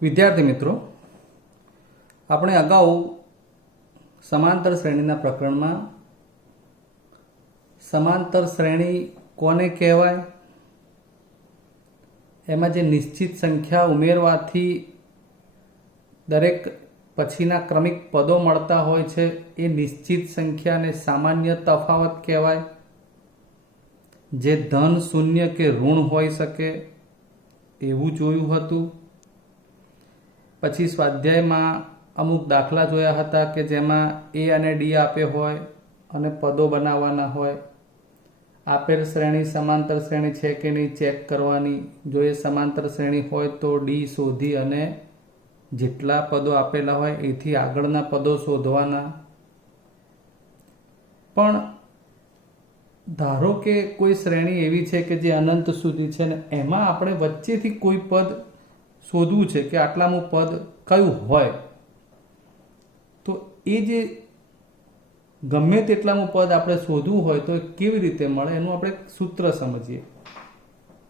વિદ્યાર્થી મિત્રો, આપણે અગાઉ સમાંતર શ્રેણીના પ્રકરણમાં સમાંતર શ્રેણી કોને કહેવાય, એમાં જે નિશ્ચિત સંખ્યા ઉમેરવાથી દરેક પછીના ક્રમિક પદો મળતા હોય છે એ નિશ્ચિત સંખ્યાને સામાન્ય તફાવત કહેવાય, જે ધન, શૂન્ય કે ઋણ હોઈ શકે એવું જોયું હતું. પછી સ્વાધ્યાયમાં અમુક દાખલા જોયા હતા કે જેમાં એ અને ડી આપે હોય અને પદો બનાવવાના હોય. આપેલ શ્રેણી સમાંતર શ્રેણી છે કે નહીં ચેક કરવાની. જો એ સમાંતર શ્રેણી હોય તો ડી શોધી અને જેટલા પદો આપેલા હોય એથી આગળના પદો શોધવાના. પણ ધારો કે કોઈ શ્રેણી એવી છે કે જે અનંત સુધી છે ને એમાં આપણે વચ્ચેથી કોઈ પદ શોધવું છે કે આટલાનું પદ કયું હોય, તો એ જે ગમે તેટલાનું પદ આપણે શોધવું હોય તો કેવી રીતે મળે એનું આપણે સૂત્ર સમજીએ,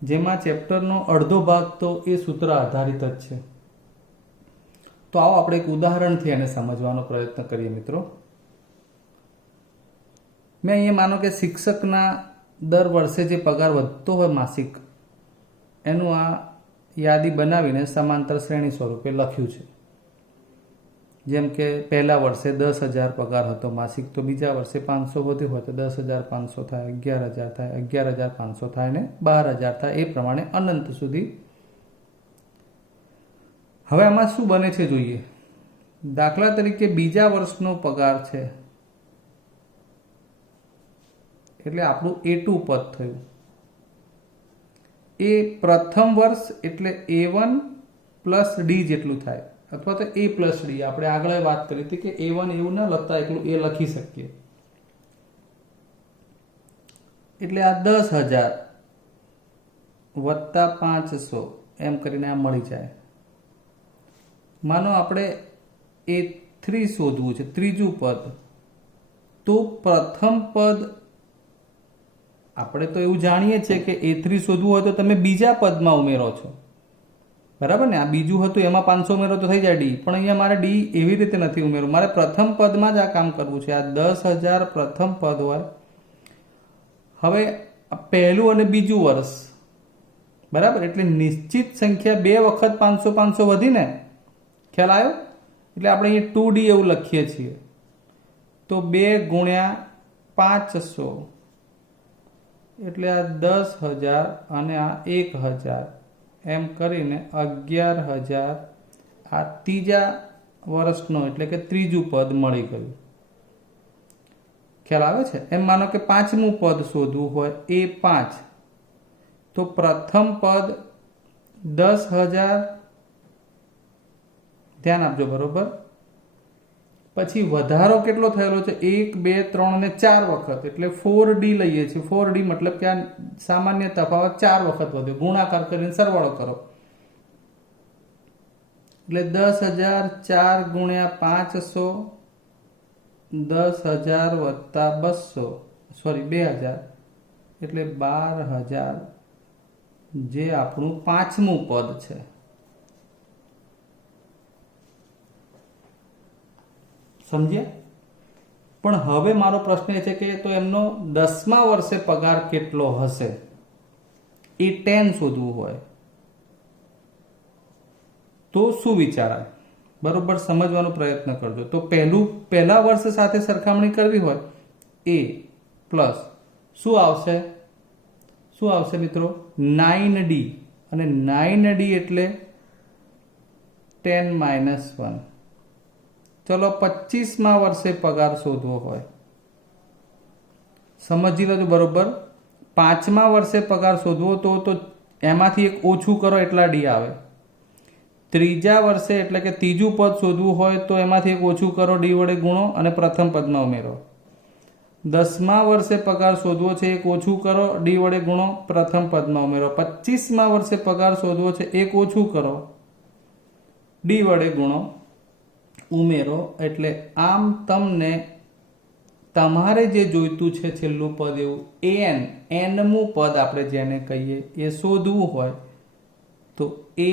જેમાં ચેપ્ટરનો અડધો ભાગ તો એ સૂત્ર આધારિત જ છે. તો આવો આપણે એક ઉદાહરણથી એને સમજવાનો પ્રયત્ન કરીએ મિત્રો. મેં અહીંયા માનો કે શિક્ષકના દર વર્ષે જે પગાર વધતો હોય માસિક, એનું આ યાદી બનાવીને સમાંતર શ્રેણી સ્વરૂપે લખ્યું છે. જેમ કે પહેલા વર્ષે 10,000 પગાર હતો માસિક, તો બીજા વર્ષે 500 વધ્યું હોય તો 10,500 થાય, 11,000 થાય, 11,500 થાય ને 12,000 થાય, એ પ્રમાણે અનંત સુધી. હવે આમાં શું બને છે જોઈએ. દાખલા તરીકે બીજા વર્ષનો પગાર છે એટલે આપણું A2 પદ થયું. એ પ્રથમ વર્ષ એટલે A1 પ્લસ ડી જેટલું થાય, અથવા તો A પ્લસ ડી. આપણે આગળ વાત કરી હતી કે A1 એવું ના લખતા એટલું એ લખી શકીએ. એટલે આ 10,000 વત્તા 500 એમ કરીને આ મળી જાય. માનો આપણે A3 શોધવું છે, ત્રીજું પદ. તો પ્રથમ પદ આપણે તો એવું જાણીએ છીએ કે A3 શોધવું હોય તો તમે બીજા પદમાં ઉમેરો છો, બરાબર ને. આ બીજું હતું એમાં 500 ઉમેરો તો થઈ જાય ડી, પણ અહીંયા મારે ડી એવી રીતે નથી ઉમેરવું, મારે પ્રથમ પદમાં જ આ કામ કરવું છે. આ 10,000 પ્રથમ પદ હોય. હવે પહેલું અને બીજું વર્ષ, બરાબર, એટલે નિશ્ચિત સંખ્યા 2 વખત 500 વધીને, ખ્યાલ આવ્યો? એટલે આપણે અહીંયા 2D એવું લખીએ છીએ. તો 2 ગુણ્યા 500 એટલે આ 10,000 અને આ 1,000 એમ કરીને 11,000 આ ત્રીજા વર્ષનો એટલે કે ત્રીજું પદ મળી ગયું. ખ્યાલ આવે છે? એમ માનો કે પાંચમું પદ શોધવું હોય A5, તો પ્રથમ પદ 10,000, ધ્યાન આપજો બરોબર. પછી વધારો કેટલો થયેલો છે 1, 2, 3 અને 4 વખત, એટલે 4D લઈએ છીએ. 4D મતલબ કે આ સામાન્ય તફાવત 4 વખત વધ્યો. ગુણાકાર કરીને સરવાળો કરો એટલે 10,000 4 ગુણ્યા 500, 10,000 વત્તા 2,000 એટલે 12,000, જે આપણું પાંચમું પદ છે. સમજ્યા? પણ હવે મારો પ્રશ્ન એ છે કે તો એમનો 10મા વર્ષે પગાર કેટલો હશે, એ 10 શોધવું હોય તો શું વિચારાય? બરોબર સમજવાનો પ્રયત્ન કરજો. તો પહેલા વર્ષ સાથે સરખામણી કરવી હોય A પ્લસ શું આવશે મિત્રો? 9D. અને 9D એટલે 10 માઇનસ 1. ચલો 25મા વર્ષે પગાર શોધવો હોય, સમજી લેજો બરોબર. 5મા વર્ષે પગાર શોધવો તો એમાંથી એક ઓછું કરો એટલા ડી આવે. ત્રીજા વર્ષે એટલે કે ત્રીજું પદ શોધવું હોય તો એમાંથી એક ઓછું કરો, ડી વડે ગુણો અને પ્રથમ પદમાં ઉમેરો. 10મા વર્ષે પગાર શોધવો છે, એક ઓછું કરો, ડી વડે ગુણો, પ્રથમ પદમાં ઉમેરો. 25મા વર્ષે પગાર શોધવો છે, એક ઓછું કરો, ડી વડે ગુણો, ઉમેરો. એટલે આમ તમને તમારે જે જોઈતું છે છેલ્લું પદ એવું nમું પદ આપણે જેને કહીએ એ શોધવું હોય તો A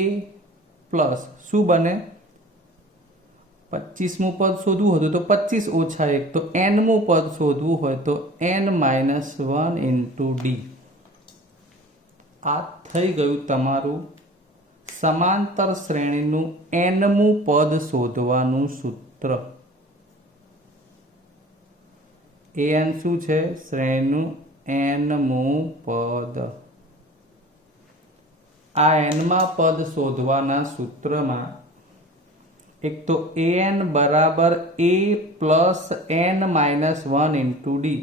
પ્લસ શું બને 25મું પદ શોધવું હતું તો 25 ઓછા 1, તો nમું પદ શોધવું હોય તો n-1 ઇન્ટુ ડી. આ થઈ ગયું તમારું સમાંતર શ્રેણીનું nમું પદ શોધવાનું સૂત્ર. an શું છે? શ્રેણીનું nમું પદ. આ nમા પદ શોધવાના સૂત્રમાં એક તો an બરાબર a plus n-1 into D.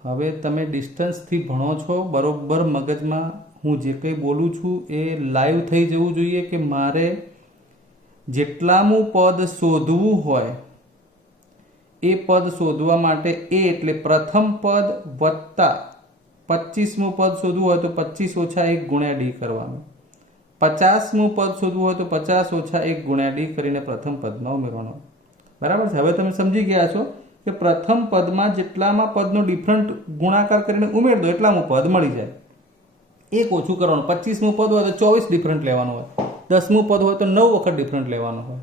હવે તમે ડિસ્ટન્સથી ભણો છો, બરોબર મગજમાં હું જે કંઈ બોલું છું એ લાઈવ થઈ જવું જોઈએ કે મારે જેટલામું પદ શોધવું હોય એ પદ શોધવા માટે એ એટલે પ્રથમ પદ વત્તા 25મું પદ શોધવું હોય તો 25 ઓછા 1 ગુણ્યા ડી કરવાનું. 50મું પદ શોધવું હોય તો 50 ઓછા 1 ગુણ્યા ડી કરીને પ્રથમ પદમાં ઉમેરવાનો. બરાબર છે? હવે તમે સમજી ગયા છો કે પ્રથમ પદમાં જેટલામાં પદનો ડિફરન્ટ ગુણાકાર કરીને ઉમેર દો એટલામાં પદ મળી જાય. એક ઓછું કરવાનું. 25મું પદ હોય તો 24 ડિફરન્ટ લેવાનું હોય. 10મું પદ હોય તો 9 વખત ડિફરન્ટ લેવાનું હોય.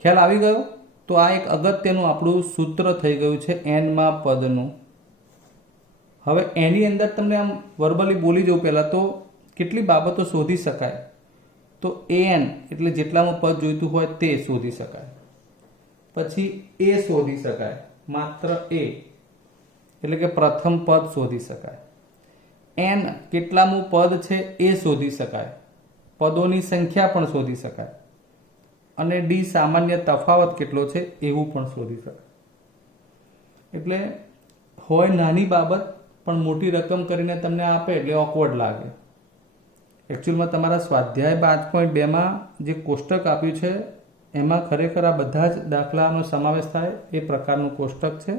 ખ્યાલ આવી ગયો? તો આ એક અગત્યનું આપણું સૂત્ર થઈ ગયું છે એનમાં પદનું. હવે એની અંદર તમને આમ વર્બલી બોલી જવું પહેલાં તો કેટલી બાબતો શોધી શકાય. તો an એટલે જેટલામાં પદ જોઈતું હોય તે શોધી શકાય. પછી એ શોધી શકાય, માત્ર એ એટલે કે પ્રથમ પદ શોધી શકાય. n કેટલામું પદ છે એ શોધી શકાય. પદોની સંખ્યા પણ શોધી શકાય. અને ડી સામાન્ય તફાવત કેટલો છે એવું પણ શોધી શકાય. એટલે હોય નાની બાબત પણ મોટી રકમ કરીને તમને આપે એટલે ઓકવર્ડ લાગે. એકચ્યુઅલમાં તમારા સ્વાધ્યાય 5.2માં જે કોષ્ટક આપ્યું છે એમાં ખરેખર આ બધા જ દાખલાનો સમાવેશ થાય એ પ્રકારનું કોષ્ટક છે,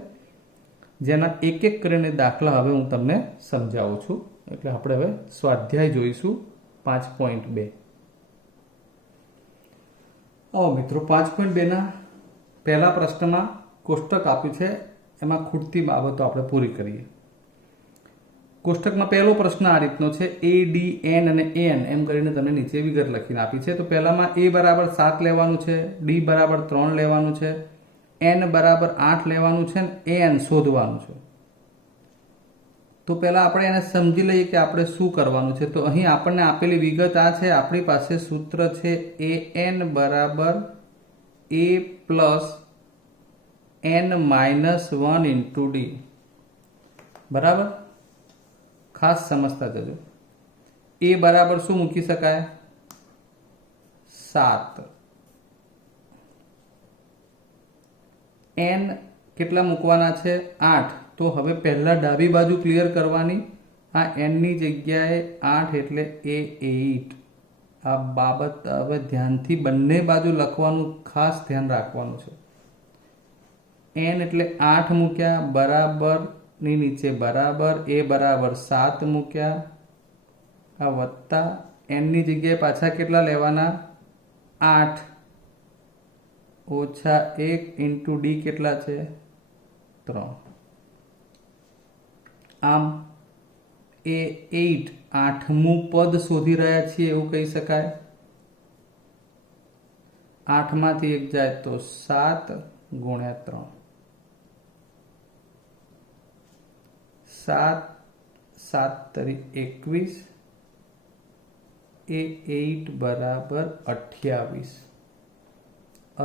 જેના એક એક કરીને દાખલા હવે હું તમને સમજાવું છું. એટલે આપણે હવે સ્વાધ્યાય જોઈશું 5.2. આવો મિત્રો, 5.2ના પહેલા પ્રશ્નમાં કોષ્ટક આપ્યું છે, એમાં ખૂટતી બાબતો આપણે પૂરી કરીએ. કોષ્ટકમાં પહેલો પ્રશ્ન આ રીતનો છે, a d n અને an એમ કરીને તમને નીચે વિગત લખીને આપી છે. તો પહેલામાં a બરાબર 7 લેવાનું છે, d બરાબર 3 લેવાનું છે, n બરાબર 8 લેવાનું છે અને an શોધવાનું છે. તો પહેલા આપણે એને સમજી લઈએ કે આપણે શું કરવાનું છે. તો અહીં આપણને આપેલી વિગત આ છે. આપણી પાસે સૂત્ર છે an બરાબર a plus n-1 into D. બરાબર? ખાસ સમજતા જજો. a બરાબર શું મૂકી શકાય? 7. n કેટલા મૂકવાના છે? 8. તો હવે પહેલા ડાબી બાજુ ક્લિયર કરવાની. આ n ની જગ્યાએ 8 એટલે a 8. આ બાબત હવે ધ્યાનથી બંને બાજુ લખવાનું ખાસ ધ્યાન રાખવાનું છે. n એટલે 8 મૂક્યા, બરાબર ની નીચે બરાબર, a બરાબર 7 મૂક્યા, આ વત્તા n ની જગ્યાએ પાછા કેટલા લેવાના? 8 ઓછા 1 ઇન્ટુ ડી કેટલા છે? 3. આમ એ 8 8મું પદ શોધી રહ્યા છીએ એવું કહી શકાય. 8 માંથી 1 જાય તો 7 ગુણ્યા 3. 7 7 તરી 21, એ 8 બરાબર 28.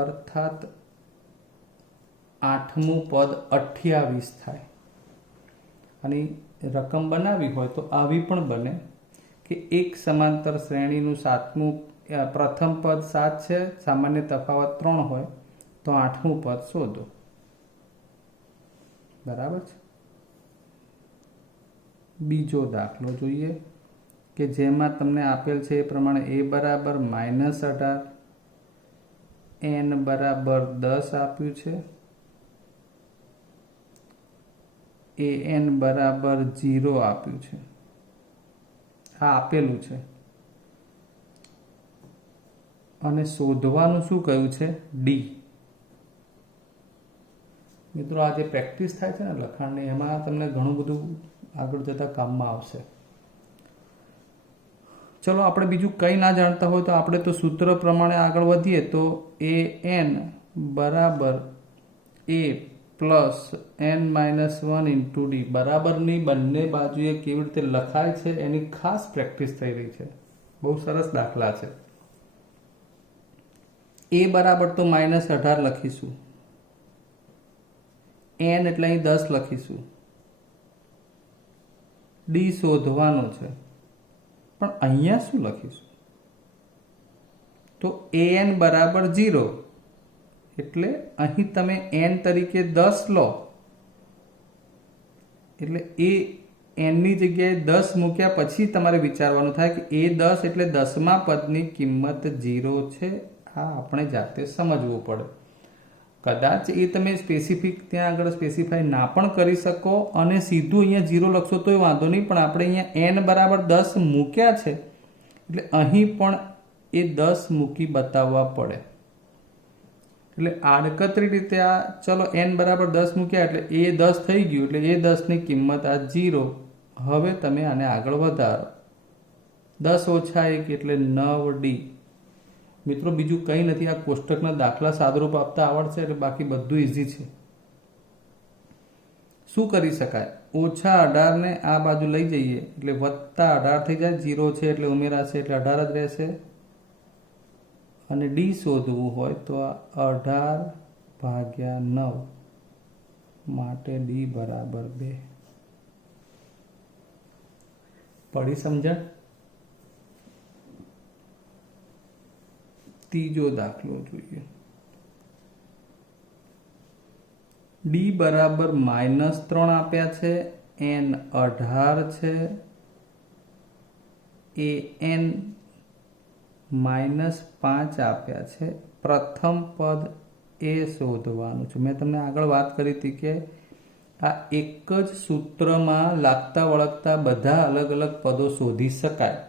અર્થાત 8મું પદ 28 થાય. અને રકમ બનાવી હોય તો આવી પણ બને કે એક સમાંતર શ્રેણીનું પ્રથમ પદ 7 છે, સામાન્ય તફાવત 3 હોય તો 8મું પદ શોધો. બરાબર છે? બીજો દાખલો જોઈએ કે જેમાં તમને આપેલ છે એ પ્રમાણે a બરાબર -18, n બરાબર 10 આપ્યું છે, an બરાબર 0 આપ્યું છે. આ આપેલું છે અને શોધવાનું શું કહ્યું છે? ડી. મિત્રો, આ જે પ્રેક્ટિસ થાય છે ને લખાણની, એમાં તમને ઘણું બધું આગળ જતા કામમાં આવશે. ચલો આપણે બીજું કંઈ ના જાણતા હોય તો આપણે તો સૂત્ર પ્રમાણે આગળ વધીએ તો એ એન બરાબર a plus n minus one into d બરાબરની બંને બાજુએ કેવી રીતે લખાય છે એની ખાસ પ્રેક્ટિસ થઈ રહી છે. બહુ સરસ દાખલા છે. એ બરાબર તો -18 લખીશું, એન એટલે અહીં 10 લખીશું, ડી શોધવાનો છે. પણ અહીંયા શું લખીશું? તો એન બરાબર 0 એટલે અહીં તમે એન તરીકે 10 લો એટલે એ એનની જગ્યાએ 10 મૂક્યા પછી તમારે વિચારવાનું થાય કે એ 10 એટલે 10મા પદની કિંમત 0 છે. આ આપણે જાતે સમજવું પડે. કદાચ એ તમે સ્પેસિફિક ત્યાં આગળ સ્પેસિફાઈ ના પણ કરી શકો અને સીધું અહીંયા 0 લખશો તોય વાંધો નહીં, પણ આપણે અહીંયા એન બરાબર 10 મૂક્યા છે એટલે અહીં પણ એ 10 મૂકી બતાવવા પડે. એટલે આડકતરી રીતે આ ચલો એન બરાબર 10 મૂક્યા એટલે એ 10 થઈ ગયું એટલે એ 10ની કિંમત આ 0. હવે તમે આને આગળ વધારો, 10 ઓછા 1 એટલે 9D. મિત્રો બીજું કંઈ નથી, આ કોષ્ટકના દાખલા સાદરૂપ આપતા આવડશે એટલે બાકી બધું ઇઝી છે. શું કરી શકાય? ઓછા 18ને આ બાજુ લઈ જઈએ એટલે વત્તા 18 થઈ જાય, 0 છે એટલે ઉમેરાશે એટલે 18 જ રહેશે. અને ડી શોધવું હોય તો આ 18/9 માટે ડી બરાબર 2. પડી સમજણ? ત્રીજો દાખલો જોઈએ. ડી બરાબર -3 આપ્યા છે, એન 18 છે, એ એન -5 આપ્યા છે. પ્રથમ પદ એ શોધવાનું છે. મેં તમને આગળ વાત કરી હતી કે આ એક જ સૂત્રમાં લાગતા વળગતા બધા અલગ અલગ પદો શોધી શકાય.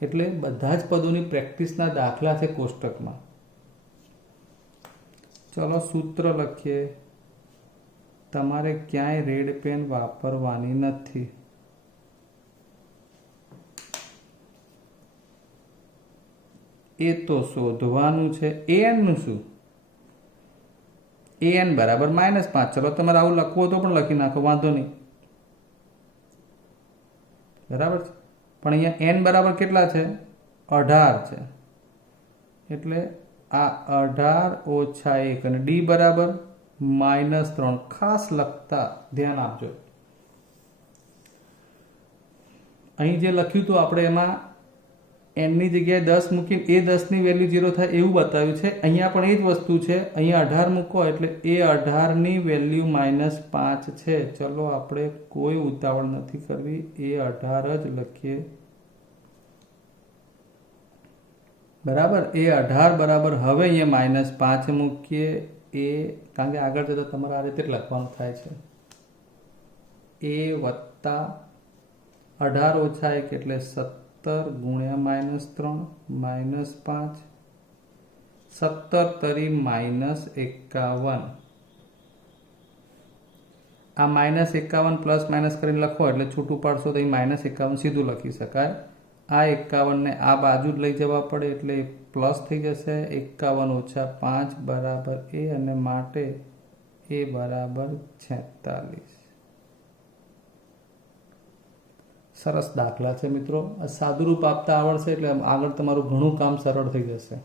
એટલે બધા જ પદોની પ્રેક્ટિસના દાખલા છે કોષ્ટકમાં. ચલો સૂત્ર લખીએ. તમારે ક્યાંય રેડ પેન વાપરવાની નથી. એ તો શોધવાનું છે. એન નું શું? એન બરાબર -5. ચલો તમારે આવું લખવું તો પણ લખી નાખો, વાંધો નહીં, બરાબર છે. પણ અહીંયા એન બરાબર કેટલા છે? 18 છે. એટલે આ 18 ઓછા 1 અને ડી બરાબર -3. ખાસ લખતા ધ્યાન આપજો. અહીં જે લખ્યું હતું આપણે એમાં એનની જગ્યાએ 10 મૂકીને એ 10ની વેલ્યુ 0 થાય એવું બતાવ્યું છે. અહીંયા પણ એ જ વસ્તુ છે. અહીંયા 18 મૂકો એટલે એ 18ની વેલ્યુ -5 છે. ચલો આપણે કોઈ ઉતાવળ નથી કરવી, એ 18 જ લખીએ. બરાબર, એ 18 બરાબર હવે અહીંયા -5 મૂકીએ. એ કારણ કે આગળ જતા તમારે આ રીતે લખવાનું થાય છે. એ વત્તા 18 ઓછા 1 એટલે 17 ગુણ્યા -3 -5 17 તરી -51. આ -51 પ્લસ માઇનસ કરીને લખો એટલે છૂટું પાડશો તો -51 સીધું લખી શકાય. આ 51ને આ બાજુ જ લઈ જવા પડે એટલે પ્લસ થઈ જશે. 51 ઓછા 5 બરાબર એ અને માટે એ બરાબર 46. સરસ દાખલા છે મિત્રો. આ સાદુરૂપ આપતા આવડશે એટલે આગળ તમારું ઘણું કામ સરળ થઈ જશે.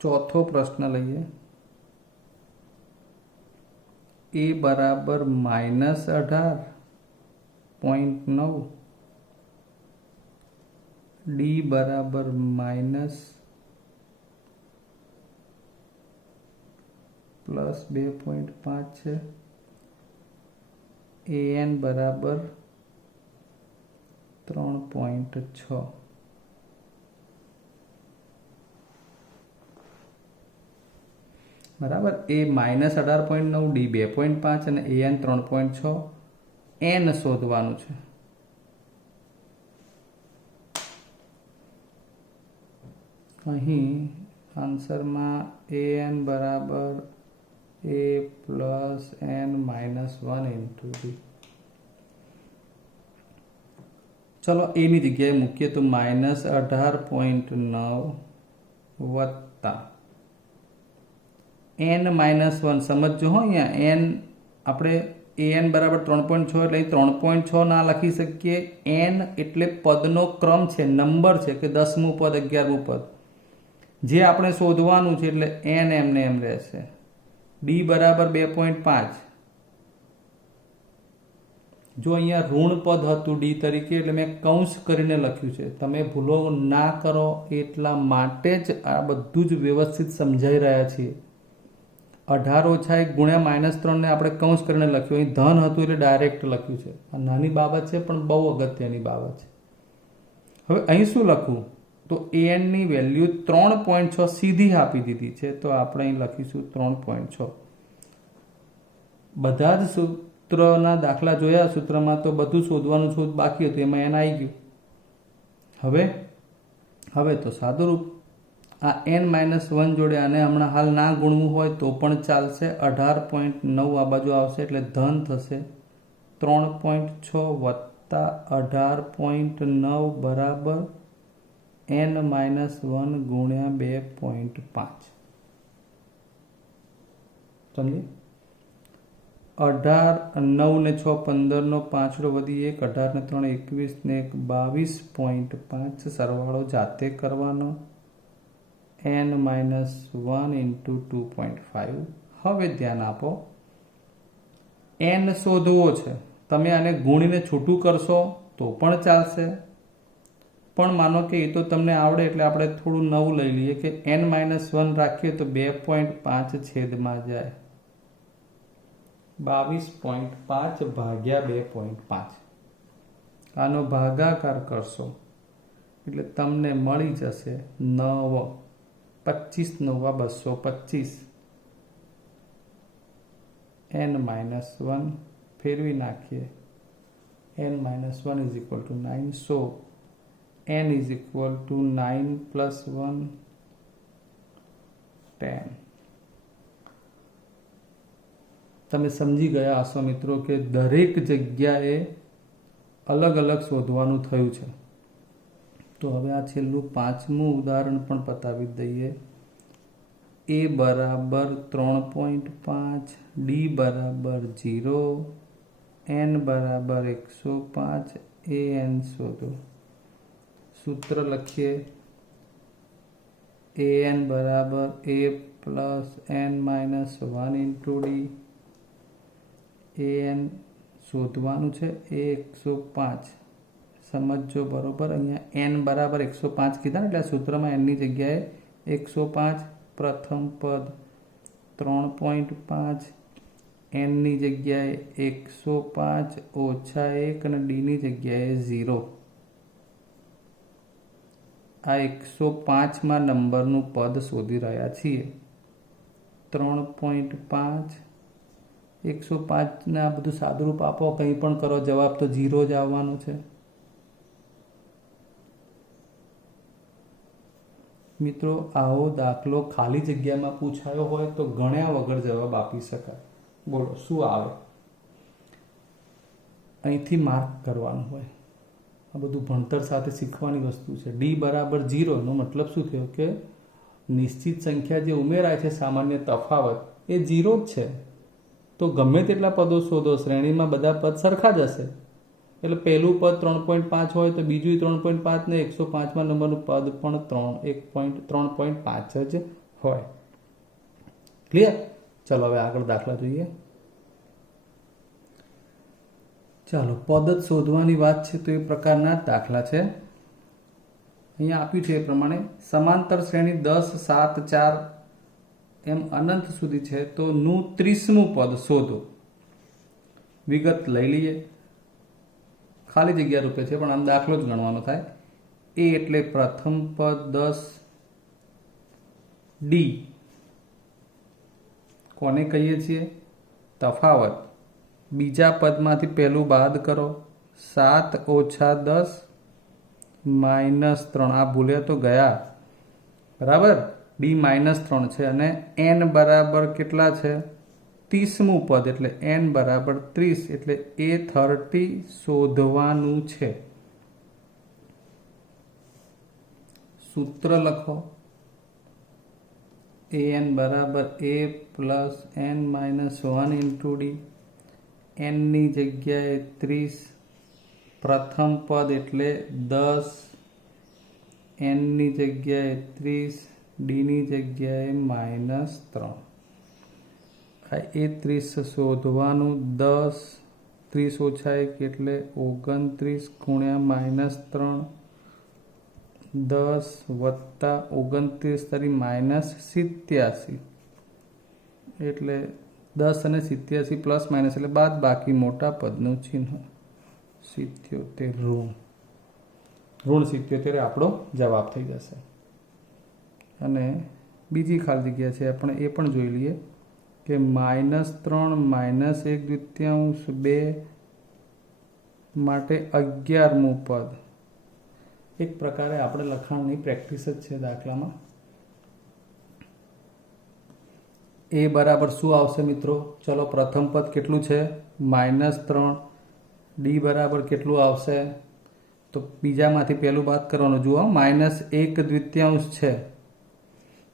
ચોથો પ્રશ્ન લઈએ. એ બરાબર -18.9, ડી બરાબર +2.5 છે, એન બરાબર 3.6. બરાબર, એ -18.9, ડી 2.5 અને એન 3.6. એન શોધવાનું છે. અહીં આન્સરમાં એન બરાબર a plus n minus 1 into D. ચલો એની જગ્યાએ મૂકીએ તો -18.9 વત્તા n માઇનસ 1. સમજજો હો, અહીંયા n આપણે an બરાબર 3.6 એટલે 3.6 ના લખી શકીએ. n એટલે પદનો ક્રમ છે, નંબર છે કે 10મું પદ 11મું પદ જે આપણે શોધવાનું છે, એટલે n એમને એમ રહેશે. ડી બરાબર 2.5. જો અહીંયા ઋણ પદ હતું ડી તરીકે એટલે મેં કૌંસ કરીને લખ્યું છે. તમે ભૂલો ના કરો એટલા માટે જ આ બધું જ વ્યવસ્થિત સમજાઈ રહ્યા છીએ. 18 ઓછા 1 ગુણ્યા -3 ને આપણે કૌંસ કરીને લખ્યું. અહીં ધન હતું એટલે ડાયરેક્ટ લખ્યું છે. આ નાની બાબત છે પણ બહુ અગત્યની બાબત છે. હવે અહીં શું લખવું? તો an ની વેલ્યુ 3.6 સીધી આપી દીધી છે, તો આપણે અહીં લખીશું 3.6. બધા જ સૂત્રના દાખલા જોયા સૂત્રમાં, તો બધું શોધવાનું શોધ બાકી હતું, એમાં n આવી ગયું. હવે તો સાદું રૂપ આ n-1 જોડે આને હમણાં હાલ ના ગુણવું હોય તો પણ ચાલશે. 18.9 આ બાજુ આવશે એટલે ધન થશે. 3.6 વત્તા 18.9 બરાબર n-1 ગુણ્યા 2.5. સમજી? 18 9 ને 6 15 નો 5 વધી 1 18 ને 3 21 ને 1 22.5. સરવાળો જાતે કરવાનો. n-1 into 2.5. હવે ધ્યાન આપો, n શોધવો છે. તમે આને ગુણીને છૂટું કરશો તો પણ ચાલશે, પણ માનો કે એ તો તમને આવડે એટલે આપણે થોડું નવું લઈ લઈએ કે n-1 રાખીએ તો 2.5 છેદમાં જાય. 22.5 ભાગ્યા 2.5. આનો ભાગાકાર કરશો એટલે તમને મળી જશે 9. 25 9 225. n-1 ફેરવી નાખીએ. n-1 is equal to 9. So n is equal to 9 plus 1 10. તમે સમજી ગયા હશો મિત્રો કે દરેક જગ્યાએ અલગ અલગ શોધવાનું થયું છે. તો હવે આ છેલ્લું 5મું ઉદાહરણ પણ પતાવી દઈએ. a બરાબર 3.5, ડી બરાબર 0, n બરાબર 105, an શોધો. સૂત્ર લખીએ. an બરાબર a plus n-1 into D. an શોધવાનું છે એ 105. સમજો બરોબર. અહીંયા n બરાબર 105 કીધા એટલે આ સૂત્રમાં n ની જગ્યાએ 105. પ્રથમ પદ 3.5, n ની જગ્યાએ 105 ઓછા 1 અને ડી ની જગ્યાએ 0. આ 105માં નંબરનું પદ શોધી રહ્યા છીએ. 3.5 105 ને આ બધું સાદુરૂપ આપો, કંઈ પણ કરો, જવાબ તો 0 જ આવવાનો છે. મિત્રો, આવો દાખલો ખાલી જગ્યામાં પૂછાયો હોય તો ગણ્યા વગર જવાબ આપી શકાય. બોલો શું આવે? અહીંથી માર્ક કરવાનું હોય. આ બધું ભણતર સાથે શીખવાની વસ્તુ છે. ડી બરાબર 0 નો મતલબ શું થયો કે નિશ્ચિત સંખ્યા જે ઉમેરાય છે, સામાન્ય તફાવત એ 0 જ છે. તો ગમે તેટલા પદો શોધો, શ્રેણીમાં બધા પદ સરખા જ હશે. એટલે પહેલું પદ 3.5 હોય તો બીજું 3.5 ને 105માં નંબરનું પદ પણ 3.5 જ હોય. ક્લિયર? ચલો હવે આગળ દાખલા જોઈએ. ચાલો, પદ જ શોધવાની વાત છે તો એ પ્રકારના જ દાખલા છે. અહીંયા આપ્યું છે એ પ્રમાણે સમાંતર શ્રેણી 10 7 4 એમ અનંત સુધી છે તો નું 30મું પદ શોધો. વિગત લઈ લઈએ. ખાલી જગ્યા રૂપે છે પણ આમ દાખલો જ ગણવાનો થાય. એ એટલે પ્રથમ પદ 10. ડી કોને કહીએ છીએ? તફાવત. બીજા પદમાંથી પહેલું બાદ કરો. 7 ઓછા 10 -3. આ ભૂલ્યા તો ગયા, બરાબર. ડી -3 છે અને n બરાબર કેટલા છે? 30મું પદ એટલે n બરાબર 30 એટલે A30 શોધવાનું છે. સૂત્ર લખો. an બરાબર a plus n minus 1 into D. n ની જગ્યાએ 30, પ્રથમ પદ એટલે 10, n ની જગ્યાએ 30, ડી ની જગ્યાએ -3. આ A30 શોધવાનું. 10 30 ઓછા 1 એટલે 29 ગુણ્યા -3, 10 વત્તા 29 તારી -87 એટલે 10 અને 87 પ્લસ માઇનસ એટલે બાદ બાકી મોટા પદનું ચિહ્ન 77 ઋણ 77 આપણો જવાબ થઈ જશે. અને બીજી ખાલી જગ્યા છે આપણે એ પણ જોઈ લઈએ કે -3 -1/2 2 માટે 11મું પદ. એક પ્રકારે આપણે લખાણની પ્રેક્ટિસ જ છે દાખલામાં. એ બરાબર શું આવશે મિત્રો? ચલો પ્રથમ પદ કેટલું છે? -3. ડી બરાબર કેટલું આવશે? તો બીજામાંથી પહેલું બાદ કરવાનું. જુઓ -1/2 છે,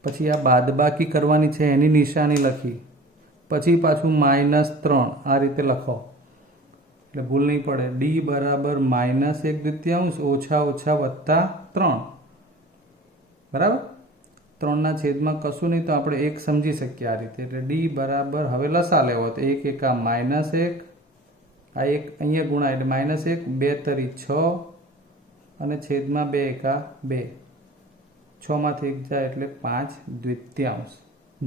પછી આ બાદબાકી કરવાની છે એની નિશાની લખી, પછી પાછું -3 આ રીતે લખો એટલે ભૂલ નહીં પડે. ડી બરાબર -1/2 ઓછા ઓછા વત્તા 3 બરાબર. 3ના છેદમાં કશું નહીં તો આપણે 1 સમજી શકીએ આ રીતે. એટલે ડી બરાબર હવે લસા લેવો તો 1 એકા -1, આ 1 અહીંયા ગુણાય એટલે -1, 2 તરી 6 અને છેદમાં 2 એકા 2, 6 માંથી 1 જાય એટલે 5/2,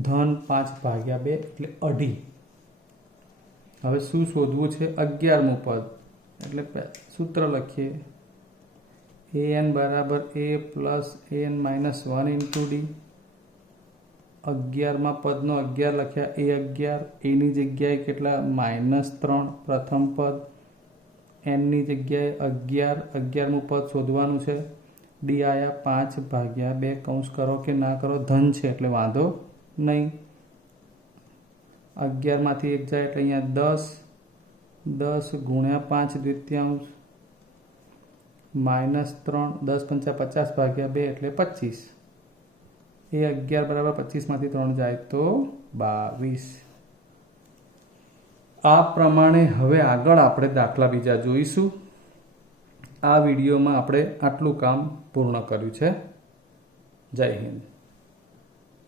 ધન 5/2 એટલે 2.5. હવે શું શોધવું છે? 11મું પદ. એટલે સૂત્ર લખીએ. an બરાબર a plus an minus 1 into d. 11માં પદનો 11 લખ્યા, a11. એની જગ્યાએ કેટલા? -3 પ્રથમ પદ. n ની જગ્યાએ 11, 11મું પદ શોધવાનું છે. ડી આયા 5/2. કૌંસ કરો કે ના કરો, ધન છે એટલે વાંધો નહીં. 11 માંથી 1 જાય એટલે અહીંયા 10, 10 ગુણ્યા 5/2 -3, 10 પંચા 50/2 એટલે 25. એ 11 બરાબર 25 માંથી 3 જાય તો 22. આ પ્રમાણે હવે આગળ આપણે દાખલા બીજા જોઈશું. આ વિડીયોમાં આપણે આટલું કામ પૂર્ણ કર્યું છે. જય હિન્દ.